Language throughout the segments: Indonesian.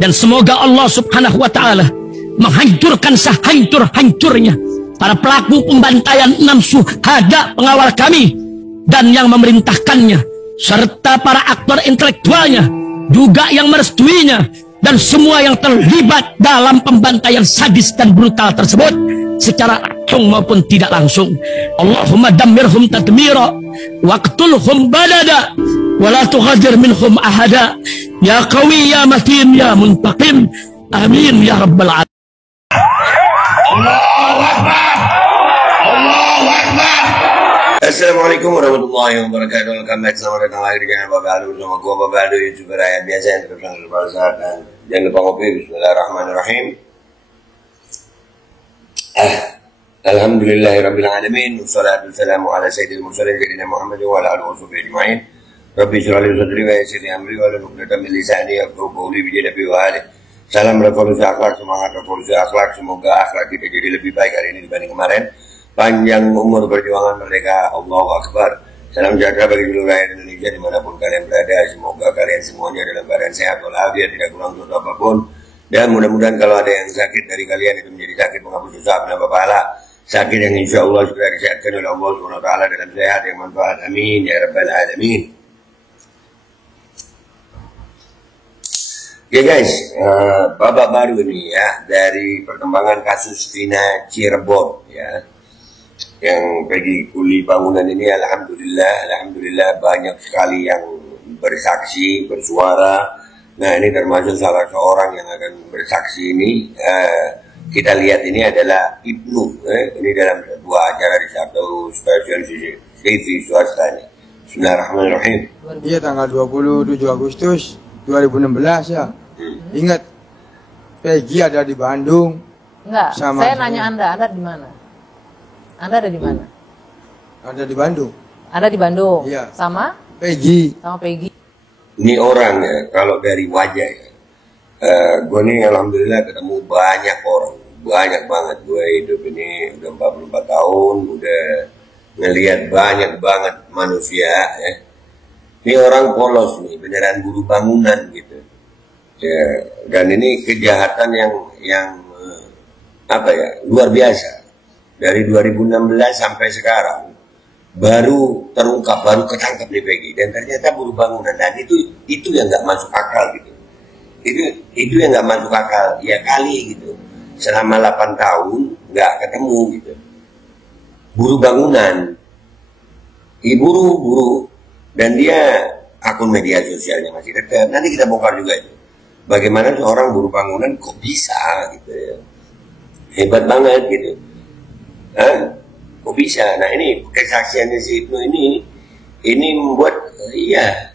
Dan semoga Allah subhanahu wa ta'ala menghancurkan sehancur-hancurnya para pelaku pembantaian 6 syuhada pengawal kami dan yang memerintahkannya, serta para aktor intelektualnya juga yang merestuinya, dan semua yang terlibat dalam pembantaian sadis dan brutal tersebut secara langsung maupun tidak langsung. Allahumma dammirhum tadmira waqtulhum balada wala tughadir minhum ahada ya qawi ya matin ya muntaqim amin ya rabbal alamin. Allahu Akbar. Allahu Akbar. Assalamualaikum warahmatullahi wabarakatuh. Welcome back, selamat datang lagi di channel Bapak Aldo bersama gua Bapak Aldo, YouTuber rakyat biasa yang terus berbahagia, dan jangan lupa ngopi. Bismillahirrahmanirrahim. Alhamdulillahirabbil alamin, wassalatu wassalamu ala sayyidil mursalin sayyidina Muhammadin wa ala alihi washabihi ajmain. Rabbi shrah li sadri wa yassir li amri wa hlul 'uqdatam min lisani yafqahu qawli bi janabi wa ali. Salam revolusi akhlak, semangat revolusi akhlak. Semoga akhlak kita jadi lebih baik hari ini dibanding kemarin. Panjang umur perjuangan mereka. Allahu Akbar. Salam sejahtera bagi seluruh rakyat Indonesia dimanapun kalian berada. Semoga kalian semuanya dalam keadaan sehat walafiat, tidak kurang suatu apapun. Dan mudah-mudahan kalau ada yang sakit dari kalian itu menjadi sakit menghapus dosa, menambah pahala. Sakit yang insya Allah sudah disehatkan oleh Allah SWT dalam sehat yang manfaat. Amin ya rabbal alamin. Ya guys, babak baru ini ya dari perkembangan kasus Vina Cirebon ya, yang pergi kuli bangunan ini. Alhamdulillah banyak sekali yang bersaksi, bersuara. Nah, ini termasuk salah seorang yang akan bersaksi ini. Kita lihat ini adalah Ibnu. Ini dalam sebuah acara di satu stasiun TV swasta ini. Bismillahirrahmanirrahim. Iya, tanggal 27 Agustus 2016 ya. Ingat, Peggy ada di Bandung. Enggak, saya nanya Anda di mana? Anda ada di mana? Ada di Bandung. Ada di Bandung. Iya. Sama? Peggy. Sama Peggy. Ini orang ya, kalau dari wajah ya, gue nih alhamdulillah ketemu banyak orang, banyak banget. Gue hidup ini udah 44 tahun, udah ngelihat banyak banget manusia ya. Ini orang polos nih, beneran buru bangunan gitu. Ya, dan ini kejahatan yang apa ya, luar biasa. Dari 2016 sampai sekarang baru terungkap, baru ketangkap nih Peggy, dan ternyata buru bangunan. Dan itu yang nggak masuk akal gitu. Itu yang nggak masuk akal. Ya kali gitu, selama 8 tahun nggak ketemu gitu. Buru bangunan, buru, dan dia akun media sosialnya masih tetap. Nanti kita bongkar juga itu. Bagaimana seorang buru bangunan kok bisa gitu ya. Hebat banget gitu. Kok bisa? Nah, ini kesaksiannya si Ibnu ini membuat iya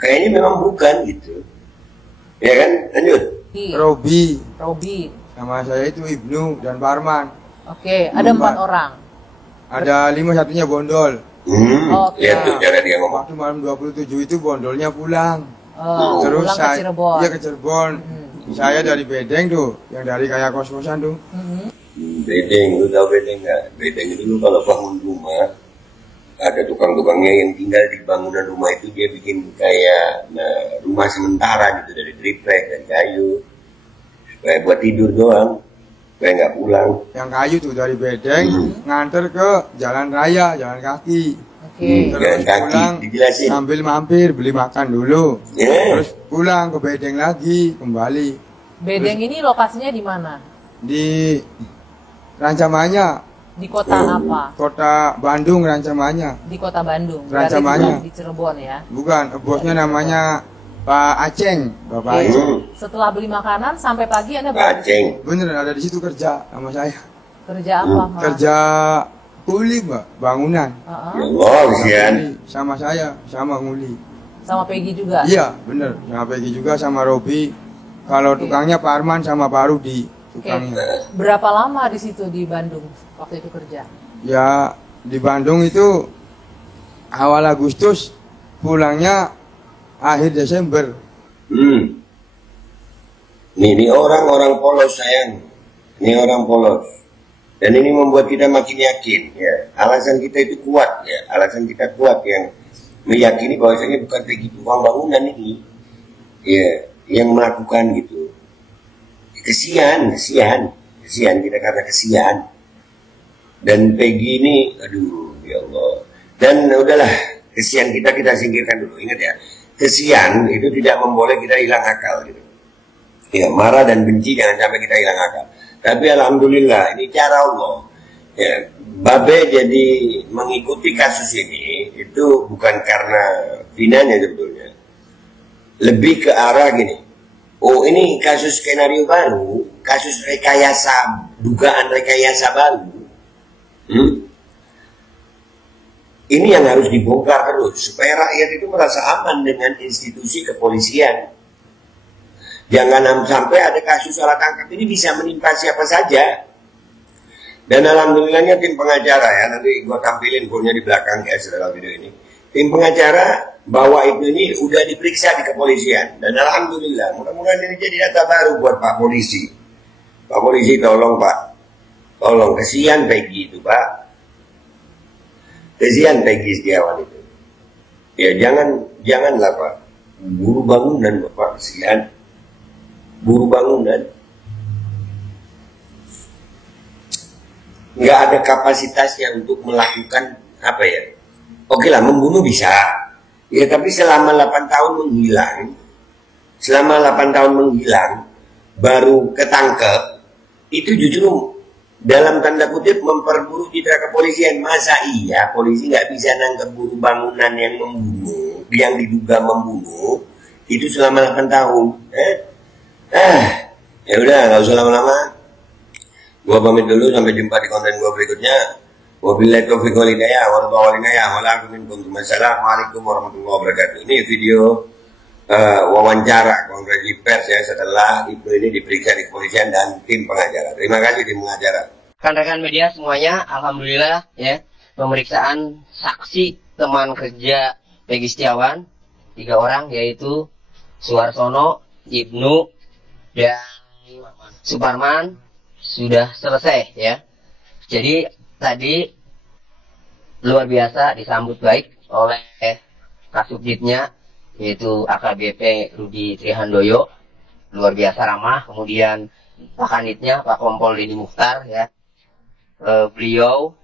kayaknya memang bukan gitu. Ya kan? Lanjut. Robi. Sama saya itu Ibnu dan Parman. Oke, ada 4 orang. Ada 5, satunya bondol. Oke. Lihat tuh cara dia ngomong. Waktu malam 27 itu bondolnya pulang. Terus Terus pulang ke Cirebon. Iya, ke Cirebon. Saya dari Bedeng tuh, yang dari kayak kos-kosan tuh. Bedeng, lu tahu bedeng nggak? Bedeng itu lu kalau bangun rumah, ada tukang-tukangnya yang tinggal di bangunan rumah itu, dia bikin kayak rumah sementara gitu, dari triplek, dari kayu, supaya buat tidur doang, supaya nggak pulang. Yang kayu tuh dari Bedeng nganter ke jalan raya, jalan kaki. Oke. Jalan kaki, Pulang dijelasin. sambil mampir beli makan dulu. Yeah. Terus pulang ke Bedeng lagi, kembali. Bedeng ini lokasinya di mana? Di Rancamanya, Di kota apa? kota Bandung, Rancamanya. Di kota Bandung. Rancamanya. Berarti di Cirebon ya. Bukan, bosnya namanya Pak Aceng, Bapak Aceng. Setelah beli makanan sampai pagi Anda Aceng. Bener, ada di situ kerja sama saya. kerja apa? Mas? Kerja kuli, Mbak, bangunan. Ya Allah, kesian. Sama saya, sama nguli. Sama Peggy juga? Iya, bener. Sama Peggy juga, sama Robi. Kalau tukangnya Pak Arman sama Pak Rudi. Tukangnya. Berapa lama di situ di Bandung waktu itu kerja? Ya, di Bandung itu awal Agustus, pulangnya akhir Desember. Ini orang-orang polos sayang. Ini orang polos. Dan ini membuat kita makin yakin ya. Alasan kita itu kuat ya. Alasan kita kuat yang meyakini bahwasanya bukan begitu uang bangunan ini. Ya, yang melakukan gitu. Kesian kita karena kesian. Dan Peggy ini, aduh ya Allah. Dan udahlah, kesian kita singkirkan dulu. Ingat ya, kesian itu tidak memboleh kita hilang akal gitu. Ya, marah dan benci jangan sampai kita hilang akal. Tapi alhamdulillah ini cara Allah. Ya, Babe jadi mengikuti kasus ini itu bukan karena finanya sebetulnya. Lebih ke arah gini. Oh, ini kasus skenario baru, kasus rekayasa, dugaan rekayasa baru. Ini yang harus dibongkar terus supaya rakyat itu merasa aman dengan institusi kepolisian. Jangan sampai ada kasus salah tangkap ini bisa menimpa siapa saja. Dan alhamdulillahnya tim pengacara ya, nanti gua tampilin fullnya di belakang ya setelah video ini. Tim pengacara bahwa ini udah diperiksa di kepolisian. Dan alhamdulillah, mudah-mudahan ini jadi data baru buat Pak Polisi. Pak Polisi tolong Pak. Tolong, kesian Peggy itu Pak. Kesian Peggy Setiawan itu. Ya janganlah Pak. Buru bangunan Bapak, kesian. Buru bangunan. Nggak ada kapasitasnya untuk melakukan apa ya. Oke lah, membunuh bisa. Ya tapi selama 8 tahun menghilang. Selama 8 tahun menghilang. Baru ketangkep. Itu justru dalam tanda kutip memperburuk citra kepolisian. Masa iya polisi nggak bisa nangkep buru bangunan yang membunuh, yang diduga membunuh itu selama 8 tahun. Ya udah nggak usah lama-lama. Gua pamit dulu, sampai jumpa di konten gua berikutnya. Wabillahi taufiq wal hidayah, Wassalamualaikum warahmatullahi wabarakatuh. Ini video wawancara konferensi pers ya setelah Ibnu ini diperiksa di kepolisian dan tim pengacara. Terima kasih tim pengacara. Rekan-rekan media semuanya, alhamdulillah ya, pemeriksaan saksi teman kerja Peggy Setiawan 3 orang yaitu Suarsono, Ibnu dan Suparman sudah selesai ya. Jadi tadi luar biasa disambut baik oleh Kasubditnya yaitu AKBP Rudi Trihandoyo, luar biasa ramah. Kemudian Pak Kanitnya Pak Kompol Deni Mukhtar ya, beliau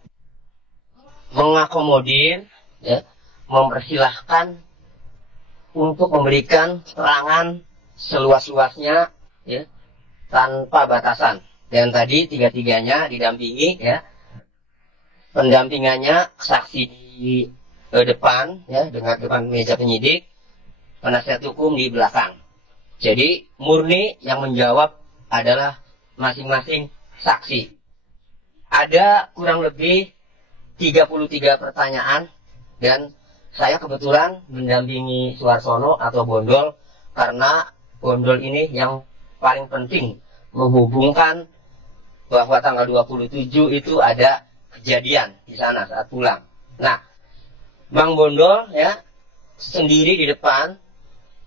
mengakomodir ya, mempersilahkan untuk memberikan keterangan seluas-luasnya ya, tanpa batasan. Dan tadi tiga-tiganya didampingi ya, pendampingannya saksi di depan ya, dengan depan meja penyidik, penasihat hukum di belakang. Jadi murni yang menjawab adalah masing-masing saksi. Ada kurang lebih 33 pertanyaan dan saya kebetulan mendampingi Suarsono atau Bondol karena Bondol ini yang paling penting menghubungkan bahwa tanggal 27 itu ada kejadian di sana saat pulang. Nah, Bang Bondol ya sendiri di depan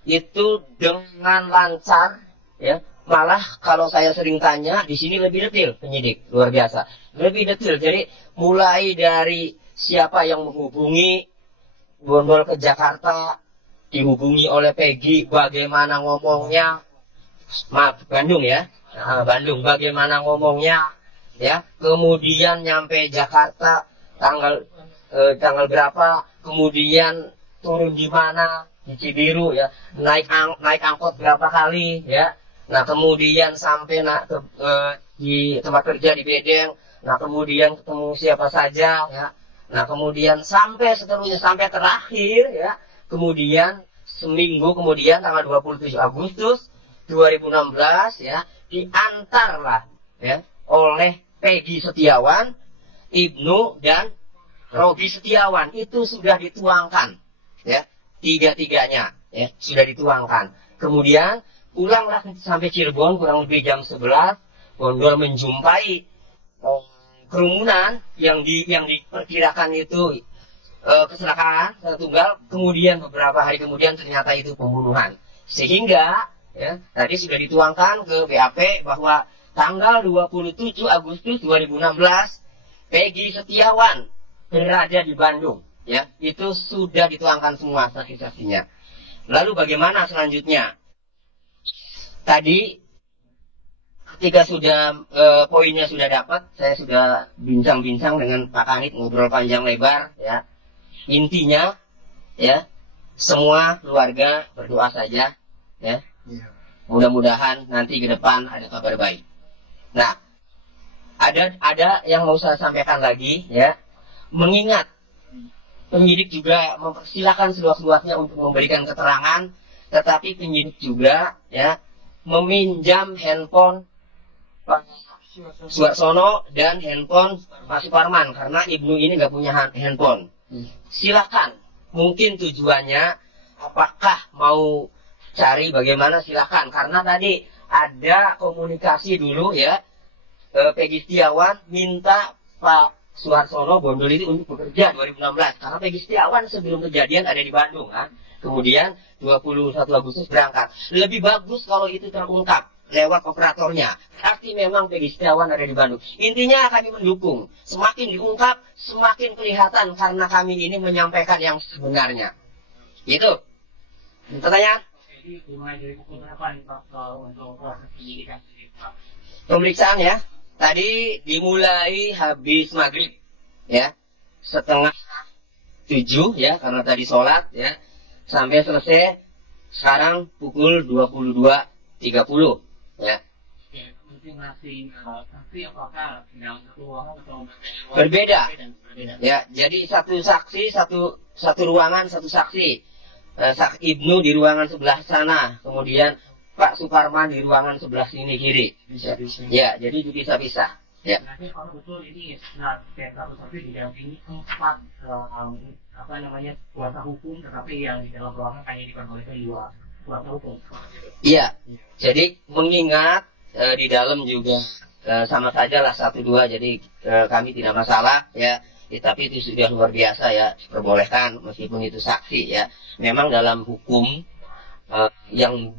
itu dengan lancar ya, malah kalau saya sering tanya di sini lebih detail penyidik, luar biasa lebih detail. Jadi mulai dari siapa yang menghubungi Bondol ke Jakarta, dihubungi oleh Peggy, bagaimana ngomongnya, maaf Bandung ya, Bandung bagaimana ngomongnya ya, kemudian nyampe Jakarta tanggal berapa, kemudian turun di mana, di Cibiru ya, naik angkot berapa kali ya. Nah kemudian sampai di tempat kerja di Bedeng, nah kemudian ketemu siapa saja ya. Nah kemudian sampai seterusnya sampai terakhir ya. Kemudian seminggu kemudian tanggal 27 Agustus 2016 ya, diantarlah ya oleh Peggy Setiawan, Ibnu dan Robi Setiawan. Itu sudah dituangkan ya, tiga-tiganya ya sudah dituangkan. Kemudian pulanglah sampai Cirebon kurang lebih jam 11. Bondol menjumpai kerumunan yang diperkirakan itu kecelakaan tunggal. Kemudian beberapa hari kemudian ternyata itu pembunuhan. Sehingga ya tadi sudah dituangkan ke BAP bahwa tanggal 27 Agustus 2016 Peggy Setiawan berada di Bandung. Ya, itu sudah dituangkan semua saksi-saksinya. Lalu bagaimana selanjutnya? tadi ketika sudah poinnya sudah dapat, saya sudah bincang-bincang dengan Pak Kanit, ngobrol panjang lebar ya. Intinya ya, semua keluarga berdoa saja ya. Mudah-mudahan nanti ke depan ada kabar baik. Nah, ada yang mau saya sampaikan lagi ya. Mengingat penyidik juga mempersilahkan seluas-luasnya untuk memberikan keterangan, tetapi penyidik juga ya meminjam handphone Pak Suarsono dan handphone Pak Suparman karena Ibnu ini nggak punya handphone. Silakan, mungkin tujuannya apakah mau cari bagaimana, silakan, karena tadi ada komunikasi dulu ya. Peggy Setiawan minta Pak Suarsono Bondol itu untuk bekerja 2016 karena Peggy Setiawan sebelum kejadian ada di Bandung kan. Kemudian 21 Agustus berangkat. Lebih bagus kalau itu terungkap lewat operatornya. Arti memang Peggy Setiawan ada di Bandung. Intinya kami mendukung. Semakin diungkap, semakin kelihatan karena kami ini menyampaikan yang sebenarnya. Itu. Pertanyaan? Pemeriksaan ya. Tadi dimulai habis maghrib ya, 6:30 ya, karena tadi sholat ya, sampai selesai sekarang pukul 22.30 ya. Berbeda ya, jadi satu saksi satu ruangan satu saksi. Ibnu di ruangan sebelah sana, kemudian Pak Suparman di ruangan sebelah sini kiri. Ya, jadi dipisah-pisah. Ya. Nanti kalau betul ini tapi didampingi 4 kuasa hukum, tetapi yang di dalam ruangan hanya dipenuhi oleh 2 kuasa hukum. Iya. Jadi mengingat di dalam juga sama saja lah 1-2, jadi kami tidak masalah ya. Tapi itu sudah luar biasa ya, diperbolehkan meskipun itu saksi ya. Memang dalam hukum yang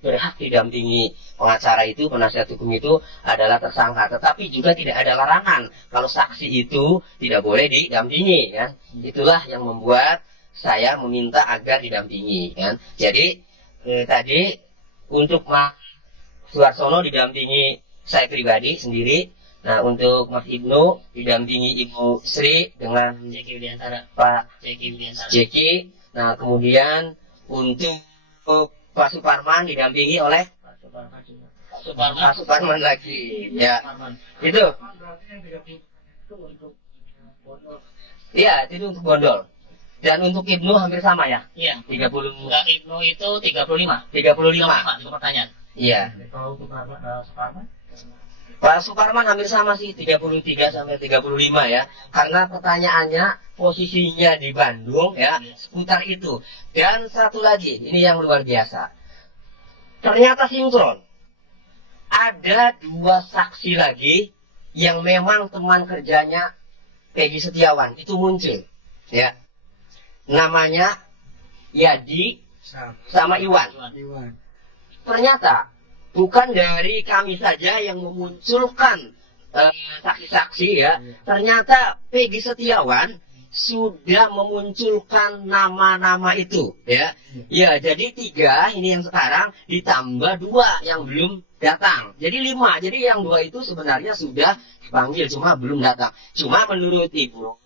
berhak didampingi pengacara itu, penasihat hukum itu adalah tersangka, tetapi juga tidak ada larangan kalau saksi itu tidak boleh didampingi kan. Itulah yang membuat saya meminta agar didampingi kan. Jadi tadi untuk Mas Suarsono didampingi saya pribadi sendiri. Nah, untuk Mas Ibnu didampingi Ibu Sri dengan Pak Jeki. Nah, kemudian untuk Pak Suparman didampingi oleh Pak Suparman lagi. Ya. Itu. Iya, itu untuk Bondol. Dan untuk Ibnu hampir sama ya? Iya. 30. Ibnu itu 35. 35. Itu pertanyaan. Iya. Kalau untuk Suparman? Pak Suparman hampir sama sih, 33 sampai 35 ya. Karena pertanyaannya posisinya di Bandung ya, seputar itu. Dan satu lagi, ini yang luar biasa. Ternyata sinkron. Ada 2 saksi lagi yang memang teman kerjanya Peggy Setiawan itu muncul ya. Namanya Yadi sama Iwan. Ternyata bukan dari kami saja yang memunculkan saksi-saksi ya. Ternyata Peggy Setiawan sudah memunculkan nama-nama itu ya. Ya, jadi 3 ini yang sekarang ditambah 2 yang belum datang. Jadi 5. Jadi yang 2 itu sebenarnya sudah dipanggil cuma belum datang. Cuma menurut Ibnu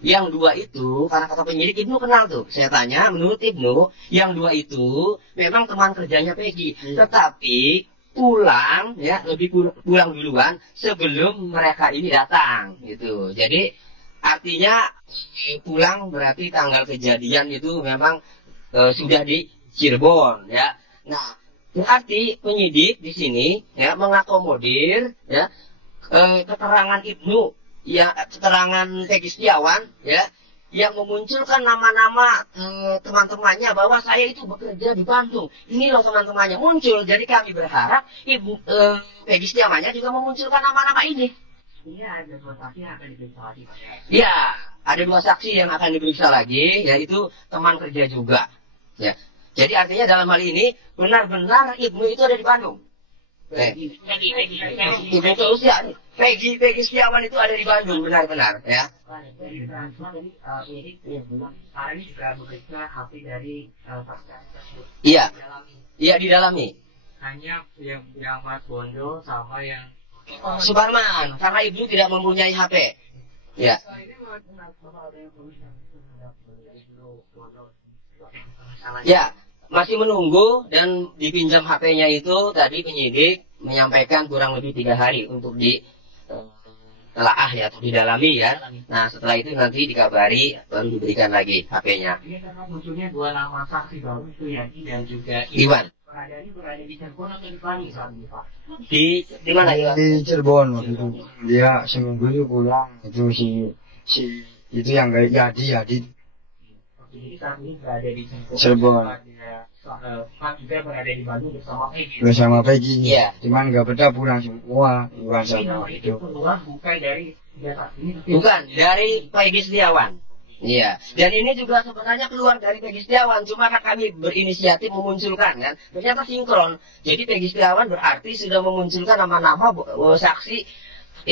yang 2 itu, karena kata penyidik Ibnu kenal tuh. Saya tanya, menurut Ibnu, yang 2 itu memang teman kerjanya Peggy. Tetapi pulang, ya, pulang duluan sebelum mereka ini datang, gitu. Jadi, artinya pulang berarti tanggal kejadian itu memang sudah di Cirebon, ya. Nah, berarti penyidik di sini, ya, mengakomodir, ya, keterangan Ibnu, ya, keterangan Peggy Setiawan ya, yang memunculkan nama-nama teman-temannya bahwa saya itu bekerja di Bandung. Ini loh teman-temannya muncul. Jadi kami berharap Ibu Peggy Setiawannya juga memunculkan nama-nama ini. Ini ada 2 saksi yang akan diperiksa lagi. Ya, ada 2 saksi yang akan diperiksa lagi, yaitu teman kerja juga. Ya, jadi artinya dalam hal ini benar-benar Ibnu itu ada di Bandung. Peggy Setiawan, Peggy Setiawan itu ada di Bandung benar-benar ya. Jadi sekarang ini juga bekerja HP dari Iya, iya didalami. hanya yang Mas Bondo sama yang Suparman, karena ibu tidak mempunyai HP. Ya. Ya, masih menunggu dan dipinjam HP-nya itu tadi penyidik menyampaikan kurang lebih 3 hari untuk ditelaah ya, atau didalami ya. Nah, setelah itu nanti dikabari baru diberikan lagi HP-nya. ini karena munculnya 2 nama saksi baru itu Yadi dan juga Iwan. berada di Cirebon atau di Bali saat ini Pak? Di mana Iwan? Di Cirebon waktu itu. Dia seminggu itu pulang. Itu si itu yang kayak Yadi. Jadi saat ini berada di Cirebon. Pak juga berada di Bandung bersama Peggy. Bersama Peggy. Iya. Cuman nggak beda pulang semua. Iwan Ini sama nama itu keluar bukan dari 3 saksi ini. Bukan, dari Peggy Setiawan. Iya, dan ini juga sebenarnya keluar dari Peggy Setiawan, cuma kan kami berinisiatif memunculkan kan, ternyata sinkron. Jadi Peggy Setiawan berarti sudah memunculkan nama-nama saksi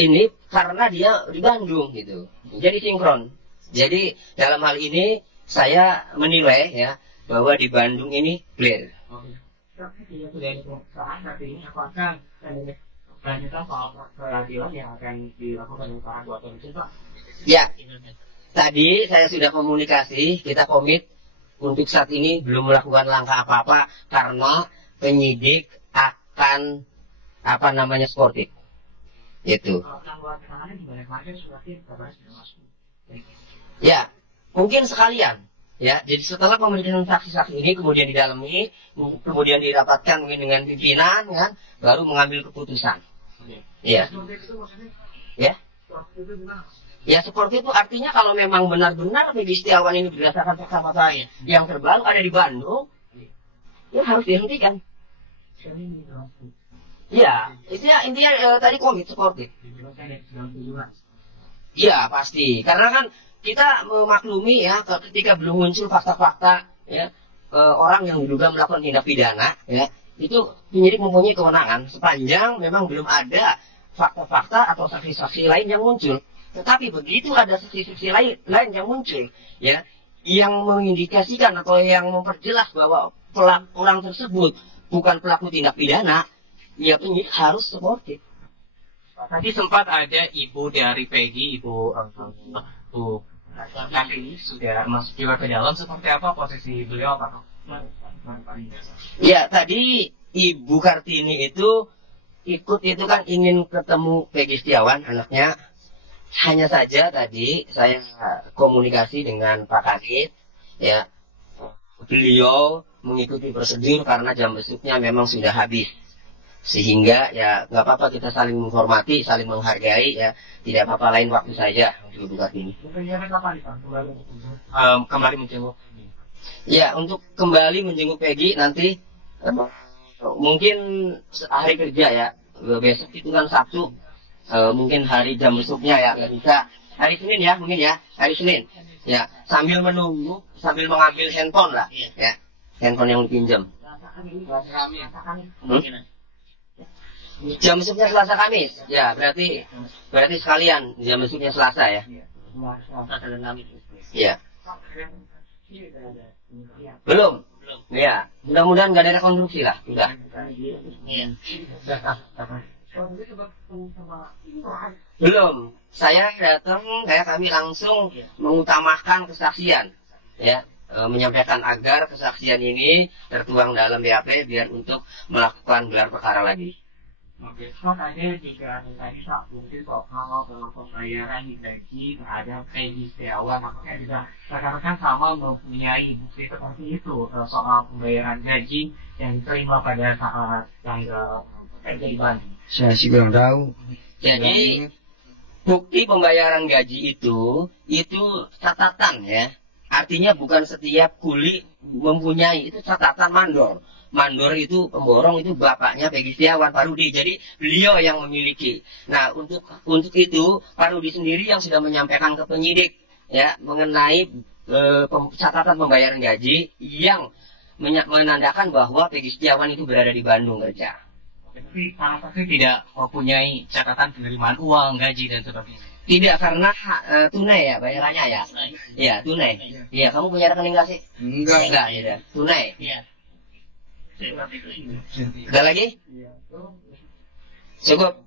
ini karena dia di Bandung gitu. Jadi sinkron. Jadi dalam hal ini saya menilai ya bahwa di Bandung ini clear. Tapi tidak sudah pemeriksaan saat ini apakah lanjutan soal peradilan yang akan dilakukan oleh para kuasa itu Pak? Ya. Tadi saya sudah komunikasi, kita komit untuk saat ini belum melakukan langkah apa-apa karena penyidik akan sportif. Itu. Ya, mungkin sekalian. Ya, jadi setelah pemeriksaan saksi-saksi ini kemudian didalami, kemudian dirapatkan mungkin dengan pimpinan, kan, baru mengambil keputusan. Ya. Ya. Ya seperti itu artinya kalau memang benar-benar Peggy Setiawan ini berdasarkan fakta-fakta yang terbaru ada di Bandung, ya harus dihentikan. Ya, intinya tadi komit seperti. Ya pasti, karena kan kita memaklumi ya ketika belum muncul fakta-fakta ya orang yang diduga melakukan tindak pidana ya itu penyidik mempunyai kewenangan sepanjang memang belum ada fakta-fakta atau saksi-saksi lain yang muncul. Tetapi begitu ada saksi-saksi lain yang muncul, ya, yang mengindikasikan atau yang memperjelas bahwa orang tersebut bukan pelaku tindak pidana, ya penyidik harus sportif. Tadi sempat ada ibu dari Peggy, ibu ini sudah masuk juga ke dalam. Seperti apa posisi beliau Pak? Ya tadi Ibu Kartini itu ikut itu kan ingin ketemu Peggy Setiawan anaknya. Hanya saja tadi saya komunikasi dengan Pak Kadit, ya beliau mengikuti prosedur karena jam besuknya memang sudah habis, sehingga ya nggak apa-apa kita saling menghormati, saling menghargai ya, tidak apa-apa lain waktu saja untuk buka ini. Kembali menjenguk. Ya untuk kembali menjenguk Peggy nanti mungkin hari kerja ya, besok itu kan Sabtu. Mungkin hari jam besoknya ya nggak bisa hari Senin ya mungkin ya hari Senin ya sambil menunggu sambil mengambil handphone lah ya handphone yang dipinjam. Jam besoknya Selasa Kamis ya berarti sekalian jam besoknya Selasa ya. Ya belum ya mudah-mudahan nggak ada rekonstruksi lah sudah. Belum. Saya datang, kami langsung mengutamakan kesaksian, ya, menyampaikan agar kesaksian ini tertuang dalam BAP biar untuk melakukan gelar perkara lagi. Oke, ada jika tadi Pak bukti soal pembayaran gaji terhadap Peggy Setiawan, apakah juga rekan-rekan sama mempunyai bukti seperti itu soal pembayaran gaji yang diterima pada saat tanggal Bandung? Saya sih kurang tahu. Jadi bukti pembayaran gaji itu catatan ya. Artinya bukan setiap kuli mempunyai, itu catatan mandor. Mandor itu pemborong itu bapaknya Peggy Setiawan, Pak Rudi. Jadi beliau yang memiliki. Nah untuk itu Pak Rudi sendiri yang sudah menyampaikan ke penyidik ya mengenai catatan pembayaran gaji yang menandakan bahwa Peggy Setiawan itu berada di Bandung kerja. Tapi para saksi tidak mempunyai catatan penerimaan uang, gaji dan sebagainya. Tidak karena tunai ya bayarannya ya. Iya tunai. Iya kamu punya rekening nggak sih? Enggak. Ya. Tunai. Iya. Ada lagi? Cukup.